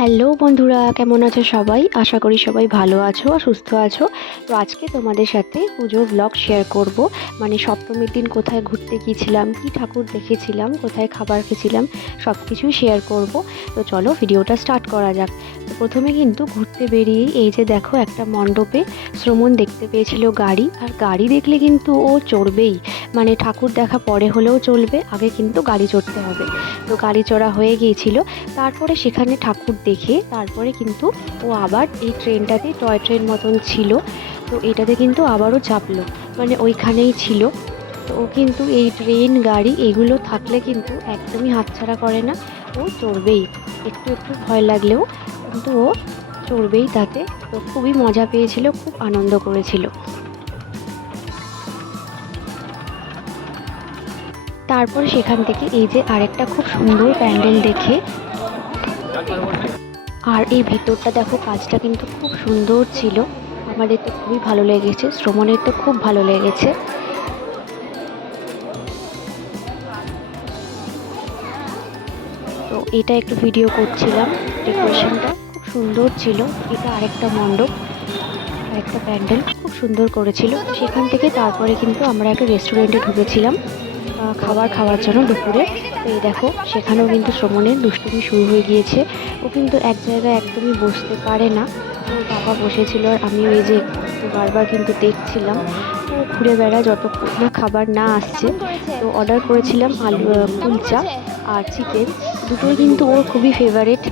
Hello বন্ধুরা, কেমন আছো সবাই? আশা করি সবাই ভালো আছো আর সুস্থ আছো। তো আজকে তোমাদের সাথে পুজোর ব্লগ শেয়ার করব। মানে সপ্তমীর দিন কোথায় ঘুরতে গিয়েছিলাম, কি ঠাকুর দেখেছিলাম, কোথায় খাবার খেয়েছিলাম, সব কিছুই শেয়ার করব। তো চলো ভিডিওটা স্টার্ট করা যাক। তো প্রথমে কিন্তু ঘুরতে বেরিয়ে এই যে দেখো একটা মণ্ডপে শ্রমণ দেখতে পেয়েছিল গাড়ি, আর গাড়ি দেখলে কিন্তু ও চড়বেই। মানে ঠাকুর দেখা পরে হলেও চলবে, আগে কিন্তু গাড়ি চড়তে হবে। তো গাড়ি চড়া হয়ে গিয়েছিল। তারপরে সেখানে ঠাকুর দেখে তারপরে কিন্তু ও আবার এই ট্রেনটাতে টয় ট্রেন মতন ছিল, তো এটাতে কিন্তু আবারও চাপলো, মানে ওইখানেই ছিল। তো ও কিন্তু এই ট্রেন গাড়ি এগুলো থাকলে কিন্তু একদমই হাতছাড়া করে না, ও চড়বেই। একটু একটু ভয় লাগলেও কিন্তু ও চড়বেই তাতে। তো খুবই মজা পেয়েছিল, খুব আনন্দ করেছিল। তারপর সেখান থেকে এই যে আরেকটা খুব সুন্দর প্যান্ডেল দেখে, আর এই ভেতরটা দেখো, কাজটা কিন্তু খুব সুন্দর ছিল। আমাদের তো খুবই ভালো লেগেছে, শ্রমণের তো খুব ভালো লেগেছে। তো এটা একটু ভিডিও করছিলাম, ডেকোরেশনটা খুব সুন্দর ছিল। এটা আরেকটা মণ্ডপ, আরেকটা প্যান্ডেল খুব সুন্দর করেছিল। সেখান থেকে তারপরে কিন্তু আমরা একটা রেস্টুরেন্টে ঢুকেছিলাম খাবার খাওয়ার জন্য দুপুরে। তো এই দেখো, সেখানেও কিন্তু শ্রমণের দুষ্টুমি শুরু হয়ে গিয়েছে। ও কিন্তু এক জায়গায় একদমই বসতে পারে না। ওর বাবা বসেছিল আর আমি ওই যে একটু বারবার কিন্তু দেখছিলাম। ও ঘুরে বেড়ায় যতক্ষণ না খাবার না আসছে। তো অর্ডার করেছিলাম আলু কুলচা আর চিকেন, দুটোই কিন্তু ওর খুবই ফেভারিট।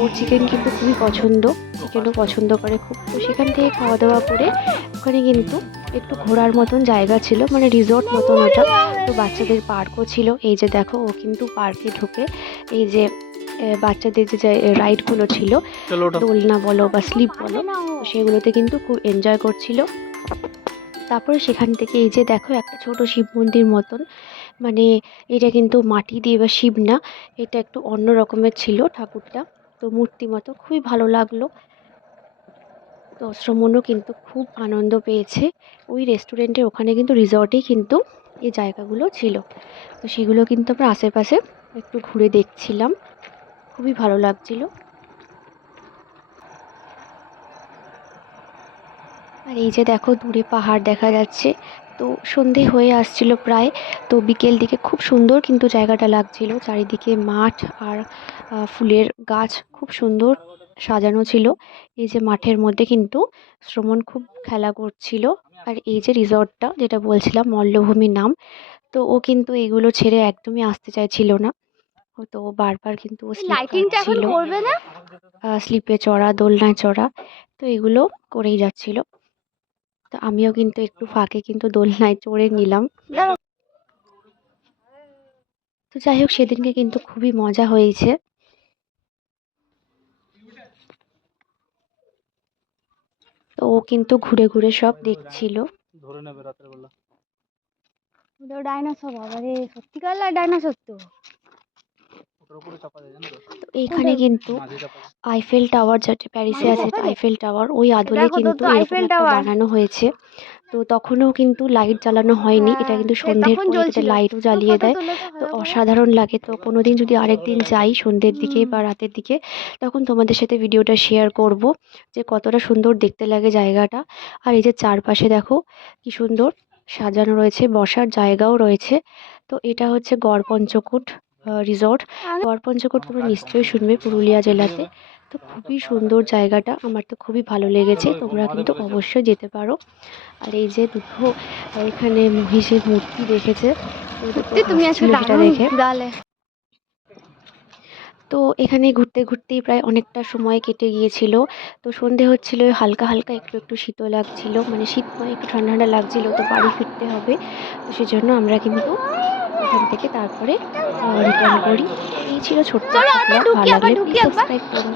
ওর চিকেন কিন্তু খুবই পছন্দ, চিকেনও পছন্দ করে খুব। তো সেখান থেকে খাওয়া দাওয়া করে ওখানে কিন্তু একটু ঘোরার মতন জায়গা ছিল, মানে রিসর্ট মতন ওটা। তো বাচ্চাদের পার্কও ছিল। এই যে দেখো, ও কিন্তু পার্কে ঢুকে এই যে বাচ্চাদের যে রাইডগুলো ছিল, দোলনা বলো বা স্লিপ বলো, তো সেগুলোতে কিন্তু খুব এনজয় করছিল। তারপরে সেখান থেকে এই যে দেখো একটা ছোট শিব মন্দির মতন, মানে এটা কিন্তু মাটি দিয়ে বা শিব না, এটা একটু অন্য রকমের ছিল ঠাকুরটা। তো মূর্তি মতো খুবই ভালো লাগলো। তো শ্রমণও কিন্তু খুব আনন্দ পেয়েছে। ওই রেস্টুরেন্টের ওখানে কিন্তু রিসর্টেই কিন্তু এই জায়গাগুলো ছিল। তো সেগুলো কিন্তু আমরা আশেপাশে একটু ঘুরে দেখছিলাম, খুবই ভালো লাগছিল। আর এই যে দেখো, দূরে পাহাড় দেখা যাচ্ছে। তো সন্ধে হয়ে আসছিল প্রায়, তো বিকেল দিকে খুব সুন্দর কিন্তু জায়গাটা লাগছিল। চারিদিকে মাঠ আর ফুলের গাছ খুব সুন্দর সাজানো ছিল। এই যে মাঠের মধ্যে কিন্তু শ্রমণ খুব খেলা করছিল। আর এই যে রিসর্টটা যেটা বলছিলাম, মল্লভূমির নাম, তো ও কিন্তু এগুলো ছেড়ে একদমই আসতে চাইছিল না। তো বারবার কিন্তু ও স্লিপ কাটছিল, স্লিপে চড়া, দোলনায় চড়া, তো এগুলো করেই যাচ্ছিল। তো আমিও কিন্তু একটু ফাঁকে কিন্তু দোলনায় চড়ে নিলাম। তো যাই হোক, সেদিনকে কিন্তু খুবই মজা হয়েছে। তো ও কিন্তু ঘুরে ঘুরে সব দেখছিল। ডাইনোসর, বাবা রে, সত্যিকার ডাইনোসর তো। তো এইখানে কিন্তু আইফেল টাওয়ার, যেটা প্যারিসে আছে আইফেল টাওয়ার, ওই আদলে কিন্তু এরকম একটা বানানো হয়েছে। তো তখনও কিন্তু লাইট জ্বালানো হয়নি, এটা কিন্তু সন্ধ্যের পরে এটাতে লাইটও জ্বালিয়ে দেয়। তো অসাধারণ লাগে। তো কোনো দিন যদি আরেকদিন যাই সন্ধ্যের দিকে বা রাতের দিকে, তখন তোমাদের সাথে ভিডিওটা শেয়ার করব যে কতটা সুন্দর দেখতে লাগে জায়গাটা। আর এই যে চারপাশে দেখো কি সুন্দর সাজানো রয়েছে, বসার জায়গাও রয়েছে। তো এটা হচ্ছে গড়পঞ্চকোট রিসর্ট। গড়পঞ্চকোট তোমরা নিশ্চয়ই শুনবে, পুরুলিয়া জেলাতে। তো খুবই সুন্দর জায়গাটা, আমার তো খুবই ভালো লেগেছে। তোমরা কিন্তু অবশ্যই যেতে পারো। আর এই যে দুটো এখানে মহিষের মূর্তি দেখেছে, তুমি আজকে সেটা দেখে। ঘুরালে। তো এখানে ঘুরতে ঘুরতেই প্রায় অনেকটা সময় কেটে গিয়েছিল। তো সন্ধে হচ্ছিল, হালকা হালকা একটু একটু শীত লাগছিল, মানে শীত নয়, একটু ঠান্ডা ঠান্ডা লাগছিল। তো বাড়ি ফিরতে হবে, তো সেজন্য আমরা কিন্তু এখান থেকে তারপরে রিটার্ন করি। এই ছিল ছোট্ট একটা ব্লগ। ভালো লাগলে প্লিজ সাবস্ক্রাইব করো।